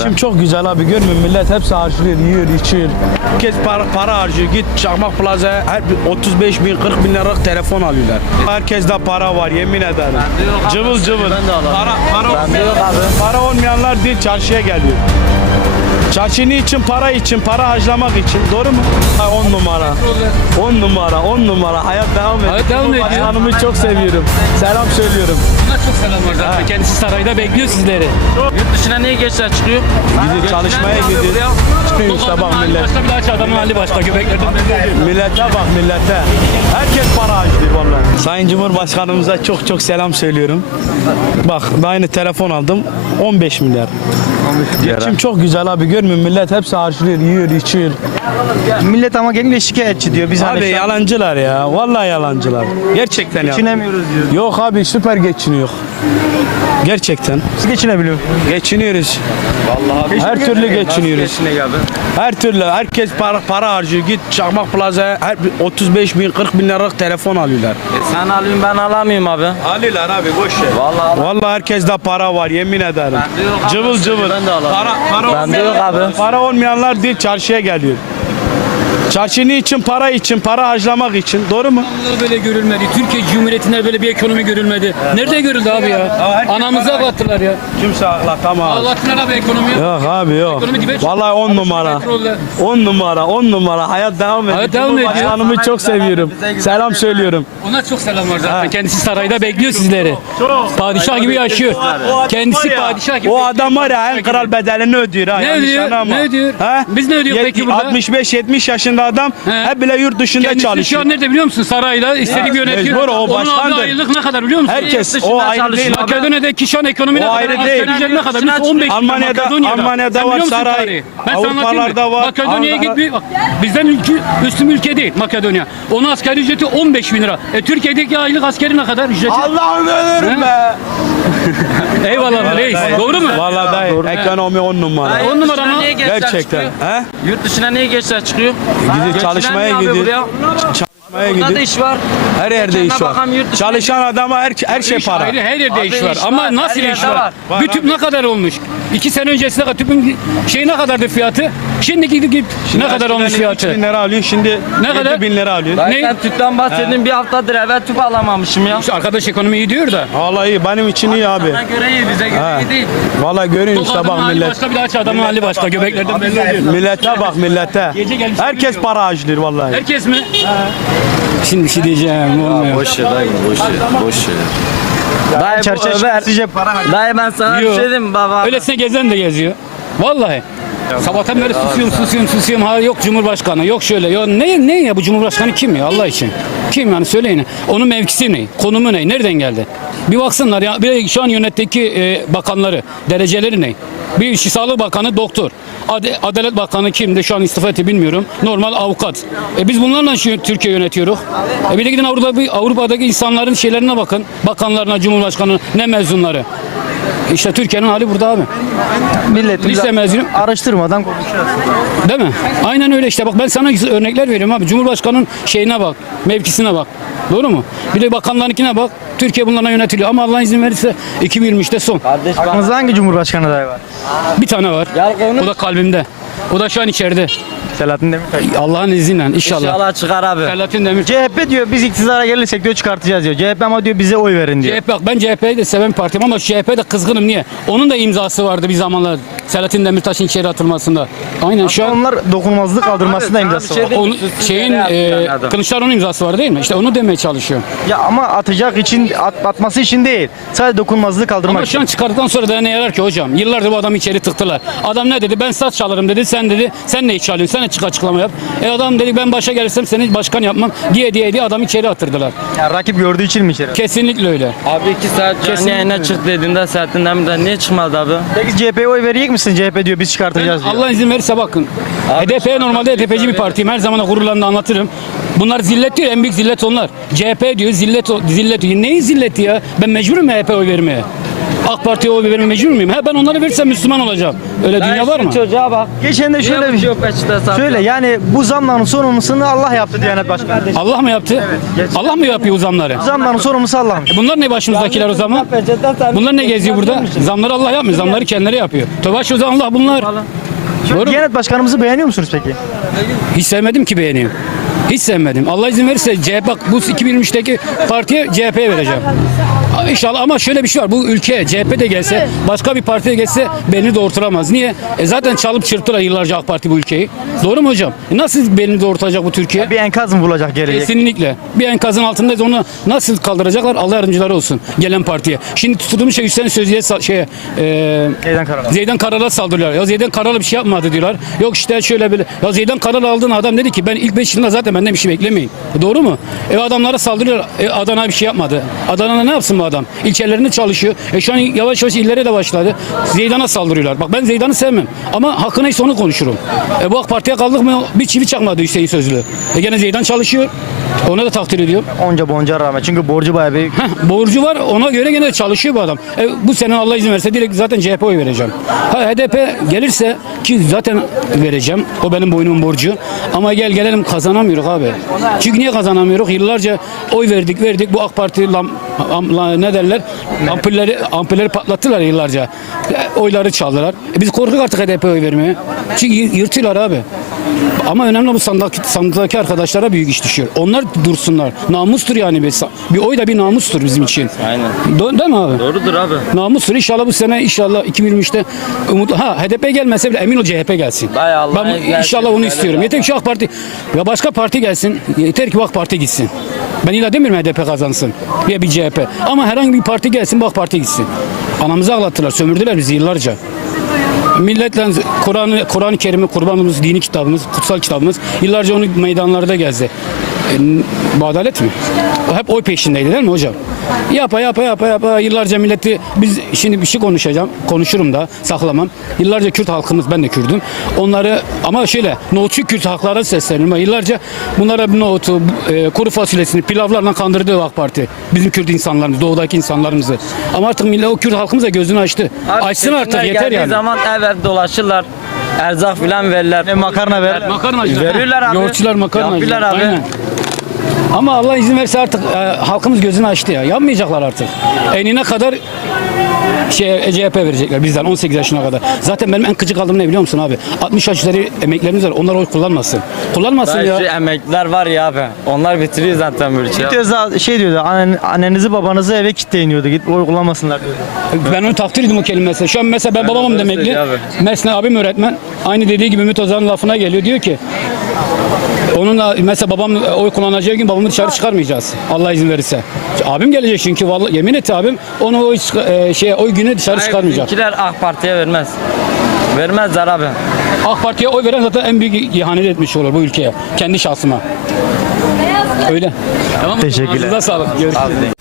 Şimdi çok güzel abi görmüyor millet hepsi harcıyor, yiyor, içiyor. Herkes para, para harcıyor. Git Çakmak Plaza her bir 35 bin, 40 bin liralık telefon alıyorlar. Herkeste para var yemin ederim. Cıvıl cıvıl. Para, para, olmayan, para olmayanlar değil çarşıya geliyor. Çarşı için? Para için, para harcamak için. Doğru mu? Ha, on numara. On numara, on numara. Hayat devam ediyor. Hayat devam ediyor. Başkanımı çok seviyorum. Selam söylüyorum. Buna çok selam var zaten. Kendisi sarayda bekliyor sizleri. Yurt dışına niye gençler çıkıyor? Gidiyor çalışmaya gidiyor. Çıkıyor işte bak millet. başka bir daha adamın hali başka. Göbeklerden. Millete bak millete. Herkes para harcıyor vallahi. Sayın Cumhurbaşkanımıza çok çok selam söylüyorum. Bak daha yeni telefon aldım. 15 milyar. Geçim çok güzel abi görmüyor? Millet hepsi harcıyor, yiyor, içiyor. Millet ama gelince şikayetçi diyor. Biz Abi hani şu an yalancılar ya. Vallahi yalancılar. Gerçekten ya. geçinemiyoruz diyor. Yok abi süper geçiniyor. Gerçekten. Biz geçinebiliyor. Geçiniyoruz. Her türlü geçiniyoruz. Her türlü herkes para, para harcıyor. Git Çakmak Plaza her bir 35 bin 40 bin liralık telefon alıyorlar. Sen alıyorsun ben alamıyorum abi. Alıyorlar abi boş ver. Vallahi Vallahi herkeste para var yemin ederim. Bende yok abi. Cıvıl cıvıl. Ben de alamam. Para, para Bende yok olmayanlar- abi. Para olmayanlar değil çarşıya geliyor. Çarşı için? Para için, para harcamak için. Doğru mu? İstanbul'da böyle görülmedi. Türkiye Cumhuriyeti'nde böyle bir ekonomi görülmedi. Nerede görüldü abi ya? herkes Anamızı para- ağlattılar ya. Kimse ağlatamaz. Ağlattılar abi ekonomiyi. Yok abi yok. Ekonomi dibe çıktı. Vallahi on numara. Petrolle. On numara, on numara. Hayat devam ediyor. Hayat devam ediyor. Cumhurbaşkanımı çok seviyorum. Selam söylüyorum. Ona çok selam var zaten. Kendisi sarayda bekliyor sizleri. Padişah gibi yaşıyor. Kendisi ya, padişah gibi. O adam var ya en kral bedelini ödüyor ha. Ne yanlış ödüyor? anlama. Ne ödüyor? Biz ne ödüyor Yet- peki burada? 65-70 yaşında adam He. hep bile yurt dışında Kendisi şu çalışıyor. an nerede biliyor musun? Sarayda istediği yönetiyor. mecbur, o Onun aldığı başkandır. aylık ne kadar biliyor musun? Herkes Yurt o dışında ayrı değil. çalışıyor. Makedonya'daki şu an ekonomi ne O kadar? ayrı Asgari değil. ücret ne kadar? Biz 15 bin Almanya'da- Makedonya'da. Almanya'da Sen var biliyor musun saray, tarihi? Ben sana anlatayım Avrupalarda mı? var. Makedonya'ya Avrupa- git bir bak. Bizden ülke, üstün ülke değil Makedonya. Onun asgari ücreti 15 bin lira. E Türkiye'deki aylık askeri ne kadar ücreti? Allah'ım ölürüm be. Eyvallah reis. Doğru mu? Vallahi dayı ekonomi on numara. Hayır, On yurt numara dışına mı? niye gençler Gerçekten. çıkıyor? He? Yurt dışına niye gençler çıkıyor? Gidiyor çalışmaya abi gidiyor. buraya. Çalışmaya Burada da gidiyor. iş var. Her yerde Kendine iş var. bakan yurt dışına- Çalışan adama her, her şey İş para. ayrı, her yerde Abi iş var. iş Ama var, nasıl her iş yerde var? var. Abi. ne kadar olmuş? İki sene öncesinde kadar tüpün şey ne kadardı fiyatı? Şimdi gidip ne kadar olmuş fiyatı? 3 bin lira alıyor şimdi Ne kadar? bin lira alıyor. Ben Ne? sen tüpten bahsedin bir haftadır eve tüp alamamışım ya. İşte arkadaş ekonomi iyi diyor da. Vallahi iyi, benim için iyi abi. Sana göre iyi bize göre Ha. iyi değil. Vallahi Yok işte adamın bak hali millet. başka bir daha aç adamın hali başka. Göbeklerden belli ediyor. Millete bak millete. Gece gelmiş Herkes biliyor. para harcıyor vallahi. Herkes mi? Şimdi bir şey diyeceğim. Olmuyor. Boş ver dayı boş ver boş ver. Dayı bu Çarşıya Ömer. sizce para harcıyor. Dayı ben sana Yok. bir şey diyeyim mi baba. Öylesine gezen de geziyor. Vallahi. Sabahtan beri susuyorum, susuyorum, susuyorum. Ha yok Cumhurbaşkanı, yok şöyle. Ya ne ne ya bu Cumhurbaşkanı kim ya Allah için? Kim yani söyleyin. Onun mevkisi ne? Konumu ne? Nereden geldi? Bir baksınlar ya. Bir de şu an yönetteki e, bakanları, dereceleri ne? Bir İşçi Sağlık Bakanı doktor. Ade- Adalet Bakanı kimdi? Şu an istifa etti bilmiyorum. Normal avukat. E biz bunlarla şu Türkiye yönetiyoruz. E bir de gidin Avrupa'da, Avrupa'daki insanların şeylerine bakın. Bakanlarına, Cumhurbaşkanı ne mezunları. İşte Türkiye'nin hali burada abi. Millet Lise mezunu. araştırmadan konuşuyor. Değil mi? Aynen öyle işte. Bak ben sana örnekler veriyorum abi. Cumhurbaşkanının şeyine bak. Mevkisine bak. Doğru mu? Bir de bakanlarınkine bak. Türkiye bunlarla yönetiliyor. Ama Allah izin verirse 2023'te son. Kardeş. Aklınızda hangi cumhurbaşkanı adayı var? Bir tane var. O da kalbimde. O da şu an içeride. Selahattin Demirtaş. Allah'ın izniyle inşallah. İnşallah çıkar abi. Selahattin Demir. CHP diyor biz iktidara gelirsek diyor çıkartacağız diyor. CHP ama diyor bize oy verin diyor. CHP bak ben CHP'yi de seven partim ama CHP'de kızgınım niye? Onun da imzası vardı bir zamanlar. Selahattin Demirtaş'ın içeri atılmasında. Aynen şu an Onlar dokunulmazlık kaldırmasında imzası şey var. onun, şeyin e? Kılıçdaroğlu'nun imzası var değil mi? İşte onu demeye çalışıyor. Ya ama atacak için at, atması için değil. Sadece dokunulmazlık kaldırmak Ama şu için. an çıkardıktan sonra da ne yarar ki hocam? Yıllardır bu adamı içeri tıktılar. Adam ne dedi? Ben saç çalarım dedi. Sen dedi. Sen ne çalıyorsun? Sen de çık açıklama yap. E adam dedi ben başa gelirsem seni başkan yapmam diye diye diye adamı içeri attırdılar. Ya rakip gördüğü için mi içeri? Kesinlikle öyle. Abi iki saat canlı Kesinlikle. yayına çık dediğinde Selahattin Demirtaş niye çıkmadı abi? Peki CHP'ye oy verecek misin? CHP diyor biz çıkartacağız diyor. Allah izin verirse bakın. HDP normalde HDP'ci bir partiyim. Her zaman gururla anlatırım. Bunlar zillet diyor. En büyük zillet onlar. CHP diyor zillet o- zillet. Neyin zilleti ya? Ben mecburum MHP oy vermeye. AK Parti'ye oy vermeye mecbur muyum? He ben onları verirsem Müslüman olacağım. Öyle dünya var mı? Çocuğa bak. Geçen de şöyle bir şey. Yok satıyor. Şöyle yani bu zamların sorumlusunu Allah yaptı Diyanet Başkanı. Allah mı yaptı? Allah mı yapıyor o zamları? Zamların sorumlusu Allah. E Bunlar ne başımızdakiler o zaman? Bunlar ne geziyor burada? Zamları Allah yapmıyor. Zamları kendileri yapıyor. Tövbe o zaman Allah bunlar. Doğru mu? Diyanet Başkanımızı beğeniyor musunuz peki? Hiç sevmedim ki beğeneyim. Hiç sevmedim. Allah izin verirse CHP bak bu 2023'teki partiye CHP'ye vereceğim. İnşallah ama şöyle bir şey var. Bu ülke CHP de gelse, başka bir partiye geçse beni doğurturamaz. Niye? E zaten çalıp çırptılar yıllarca AK Parti bu ülkeyi. Doğru mu hocam? E nasıl beni doğurtacak bu Türkiye? Bir enkaz mı bulacak gelecek? Kesinlikle. Bir enkazın altındayız onu nasıl kaldıracaklar? Allah yardımcıları olsun gelen partiye. Şimdi tutulmuş şey Hüseyin Sözcü'ye sa- şeye, e, Zeydan Karalar. Zeydan Karal'a saldırıyorlar. Ya Zeydan Karal bir şey yapmadı diyorlar. Yok işte şöyle böyle. Ya Zeydan Karal aldığın adam dedi ki ben ilk 5 yılında zaten benden bir şey beklemeyin. E doğru mu? E adamlara saldırıyorlar. E Adana bir şey yapmadı. Adana'da ne yapsın bu adam? İlçelerinde çalışıyor. E şu an yavaş yavaş illere de başladı. Zeydan'a saldırıyorlar. Bak ben Zeydan'ı sevmem. Ama hakkı neyse onu konuşurum. E bu AK Parti'ye kaldık mı bir çivi çakmadı Hüseyin Sözlü. E gene Zeydan çalışıyor. Ona da takdir ediyorum. Onca bonca rağmen çünkü borcu bayağı büyük. Heh, borcu var ona göre gene çalışıyor bu adam. E, bu sene Allah izin verirse direkt zaten CHP oy vereceğim. Ha, HDP gelirse ki zaten vereceğim. O benim boynumun borcu. Ama gel gelelim kazanamıyoruz abi. Çünkü niye kazanamıyoruz? Yıllarca oy verdik verdik. Bu AK Parti lam, am- la- ne derler? Ampulleri, ampulleri patlattılar yıllarca. E, oyları çaldılar. E, biz korkuyoruz artık HDP oy vermeye. Çünkü yırtıyorlar abi. Ama önemli bu sandık, sandıktaki arkadaşlara büyük iş düşüyor. Onlar dursunlar. Namustur yani bir, bir oy da bir namustur bizim için. Aynen. Do- değil mi abi? Doğrudur abi. Namustur. İnşallah bu sene inşallah 2023'te umut ha HDP gelmese bile emin ol CHP gelsin. Hay Allah, ben gelsin. inşallah onu istiyorum. Yeter ki şu AK Parti ya başka parti gelsin. Yeter ki bu AK Parti gitsin. Ben illa demiyorum HDP kazansın. Ya bir CHP. Ama herhangi bir parti gelsin bu AK Parti gitsin. Anamızı ağlattılar, sömürdüler bizi yıllarca. Milletle Kur'an-ı Kur'an-ı Kerim'i kurbanımız, dini kitabımız, kutsal kitabımız yıllarca onu meydanlarda gezdi. Bu adalet mi? O hep oy peşindeydi değil mi hocam? Yapa yapa yapa yapa yıllarca milleti biz şimdi bir şey konuşacağım. Konuşurum da saklamam. Yıllarca Kürt halkımız ben de Kürdüm. Onları ama şöyle nohutçu Kürt halklara sesleniyorum. Yıllarca bunlara nohutu, e, kuru fasulyesini pilavlarla kandırdı AK Parti. Bizim Kürt insanlarımız, doğudaki insanlarımızı. Ama artık millet o Kürt halkımız da gözünü açtı. Abi Açsın artık yeter yani. zaman ev ev dolaşırlar. Erzak filan verirler. E, makarna ver. Makarnacılar. Verirler abi. Yoğurtçular makarnacılar. Yapıyorlar abi. Aynen. Ama Allah izin verirse artık e, halkımız gözünü açtı ya. Yapmayacaklar artık. Enine kadar şey CHP verecekler bizden 18 yaşına kadar. Zaten benim en gıcık aldığım ne biliyor musun abi? 60 yaş üzeri emeklerimiz var. Onlar oy kullanmasın. Kullanmasın Ben ya. şu emekliler var ya abi. Onlar bitiriyor zaten ülkeyi. Bir Özal şey diyordu, annen, annenizi babanızı eve kitleyin diyordu. Git oy kullanmasınlar diyordu. Ben onu takdir ettim o kelimesi. Şu an mesela ben babamım demekli. abi. Mesne abim öğretmen. Aynı dediği gibi Ümit Ozan'ın lafına geliyor. Diyor ki Onunla mesela babam oy kullanacağı gün babamı dışarı çıkarmayacağız. Allah izin verirse. Abim gelecek çünkü vallahi yemin etti abim. Onu oy e, şey oy günü dışarı çıkarmayacak. Bizimkiler AK Parti'ye vermez. Vermezler abi. AK Parti'ye oy veren zaten en büyük ihanet etmiş olur bu ülkeye. Kendi şahsıma. Öyle. Tamam mı? Teşekkürler. Ağzınıza sağlık. Görüşürüz.